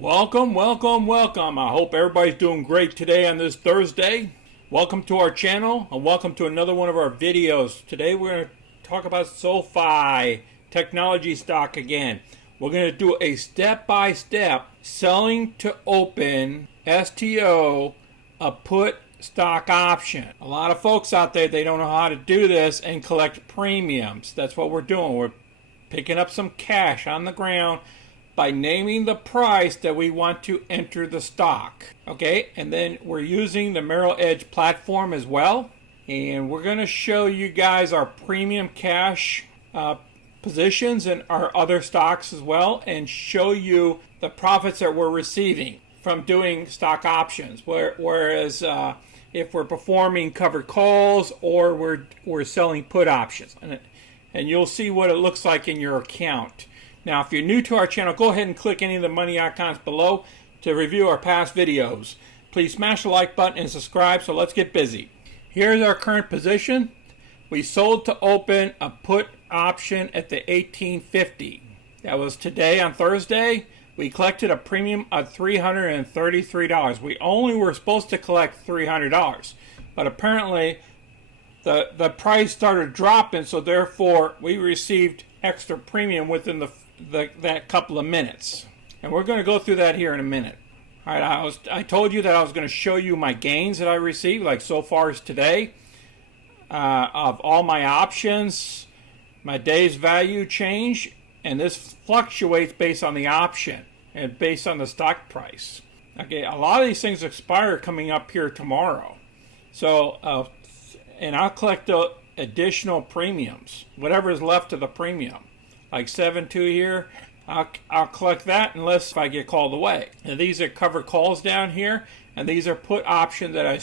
Welcome, welcome, welcome. I hope everybody's doing great today on this Thursday. Welcome to our channel and welcome to another one of our videos. Today we're going to talk about SoFi Technologies stock again. We're going to do a step-by-step selling to open STO PUT stock option. A lot of folks out there, they don't know how to do this and collect premiums. That's what we're doing. We're picking up some cash on the ground by naming the price that we want to enter the stock. Okay, and then we're using the Merrill Edge platform as well. And we're going to show you guys our premium cash positions and our other stocks as well, and show you the profits that we're receiving from doing stock options. Whereas if we're performing covered calls or we're selling put options, and you'll see what it looks like in your account. Now, if you're new to our channel, go ahead and click any of the money icons below to review our past videos. Please smash the like button and subscribe, so let's get busy. Here's our current position. We sold to open a put option at the 1850. That was today on Thursday. We collected a premium of $333. We only were supposed to collect $300, but apparently the price started dropping, so therefore we received extra premium within that couple of minutes, and we're going to go through that here in a minute. All right, I told you that I was going to show you my gains that I received, like so far as today, of all my options, my day's value change, and this fluctuates based on the option and based on the stock price. Okay, a lot of these things expire coming up here tomorrow, so and I'll collect the additional premiums, whatever is left of the premium, like 7.2 here. I'll collect that unless if I get called away. And these are covered calls down here, and these are put options that I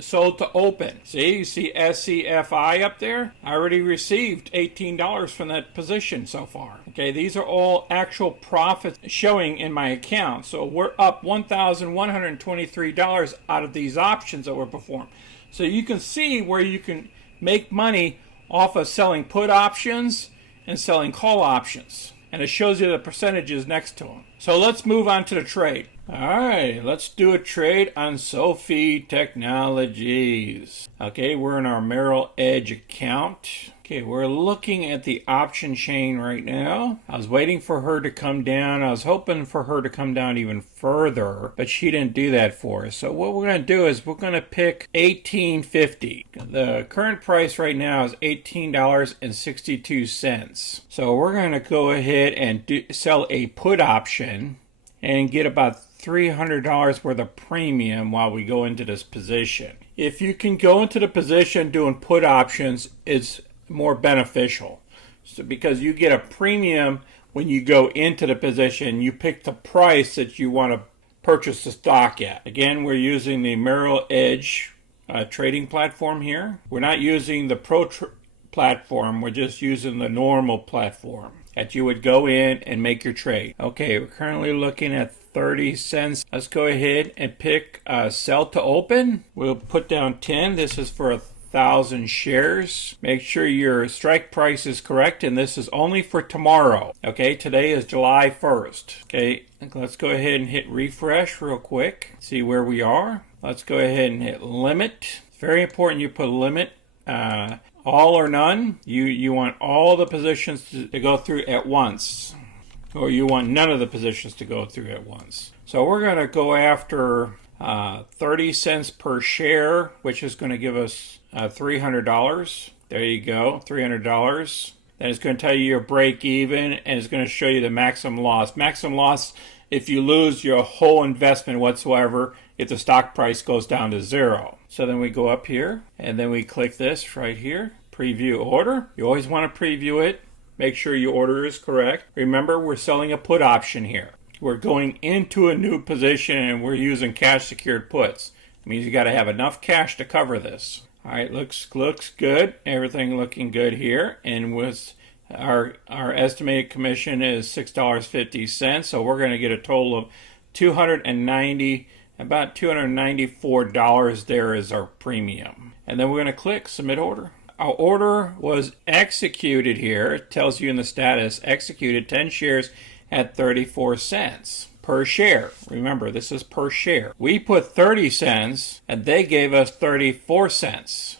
sold to open. See, you see SCFI up there? I already received $18 from that position so far. Okay, these are all actual profits showing in my account. So we're up $1,123 out of these options that were performed. So you can see where you can make money off of selling put options and selling call options, and it shows you the percentages next to them. So let's move on to the trade. All right, let's do a trade on SOFI Technologies. Okay, we're in our Merrill Edge account. Okay, we're looking at the option chain right now. I was waiting for her to come down. I was hoping for her to come down even further, but she didn't do that for us. So what we're going to do is we're going to pick $18.50. The current price right now is $18.62. So we're going to go ahead and sell a put option and get about $300 worth of premium while we go into this position. If you can go into the position doing put options, it's more beneficial. So because you get a premium when you go into the position, you pick the price that you want to purchase the stock at. Again, we're using the Merrill Edge Trading Platform here. We're not using the Pro platform, we're just using the normal platform that you would go in and make your trade. Okay, we're currently looking at 30 cents. Let's go ahead and pick sell to open. We'll put down 10. This is for 1,000 shares. Make sure your strike price is correct, and this is only for tomorrow. Okay, today is July 1st. Okay, let's go ahead and hit refresh real quick. See where we are. Let's go ahead and hit limit. It's very important you put limit. All or none. You want all the positions to go through at once, or you want none of the positions to go through at once. So we're going to go after 30 cents per share, which is going to give us $300. There you go, $300. Then it's going to tell you your break even, and it's going to show you the maximum loss. Maximum loss if you lose your whole investment whatsoever, if the stock price goes down to zero. So then we go up here, and then we click this right here, preview order. You always want to preview it. Make sure your order is correct. Remember, we're selling a put option here. We're going into a new position, and we're using cash secured puts. It means you got to have enough cash to cover this. All right, looks good. Everything looking good here. And with our estimated commission is $6.50. So we're going to get a total of about $294 there is our premium. And then we're going to click submit order. Our order was executed here. It tells you in the status, executed 10 shares at 34 cents. per share. Remember, this is per share. We put 30 cents and they gave us 34 cents.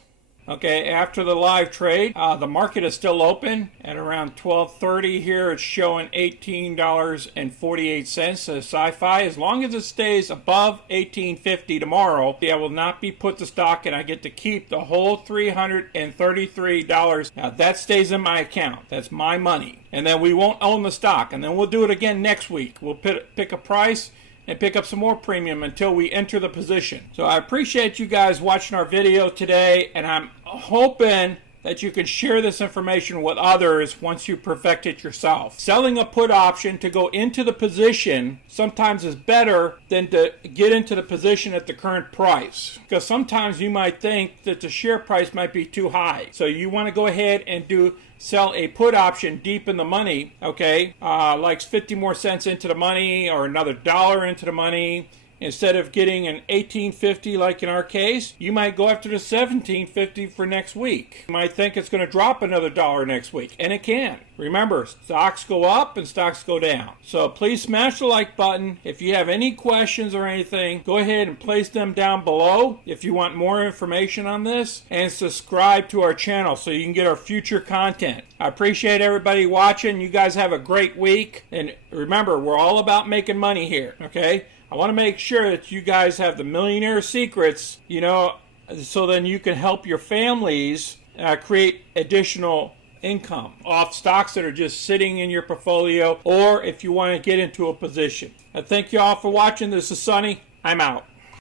Okay, after the live trade, the market is still open at around 12:30 here. It's showing $18.48 to SoFi. As long as it stays above $18.50 tomorrow, I will not be put to stock and I get to keep the whole $333. Now that stays in my account. That's my money. And then we won't own the stock. And then we'll do it again next week. We'll pick a price and pick up some more premium until we enter the position. So I appreciate you guys watching our video today, and I'm hoping that you can share this information with others once you perfect it yourself. Selling a put option to go into the position sometimes is better than to get into the position at the current price, because sometimes you might think that the share price might be too high. So you want to go ahead and sell a put option deep in the money, okay, like 50 more cents into the money or another $1 into the money. Instead of getting an $18.50 like in our case, you might go after the $17.50 for next week. You might think it's going to drop another $1 next week, and it can. Remember, stocks go up and stocks go down. So please smash the like button. If you have any questions or anything, go ahead and place them down below if you want more information on this, and subscribe to our channel so you can get our future content. I appreciate everybody watching. You guys have a great week, and remember, we're all about making money here, okay? I want to make sure that you guys have the millionaire secrets, so then you can help your families create additional income off stocks that are just sitting in your portfolio, or if you want to get into a position. I thank you all for watching. This is Sonny. I'm out.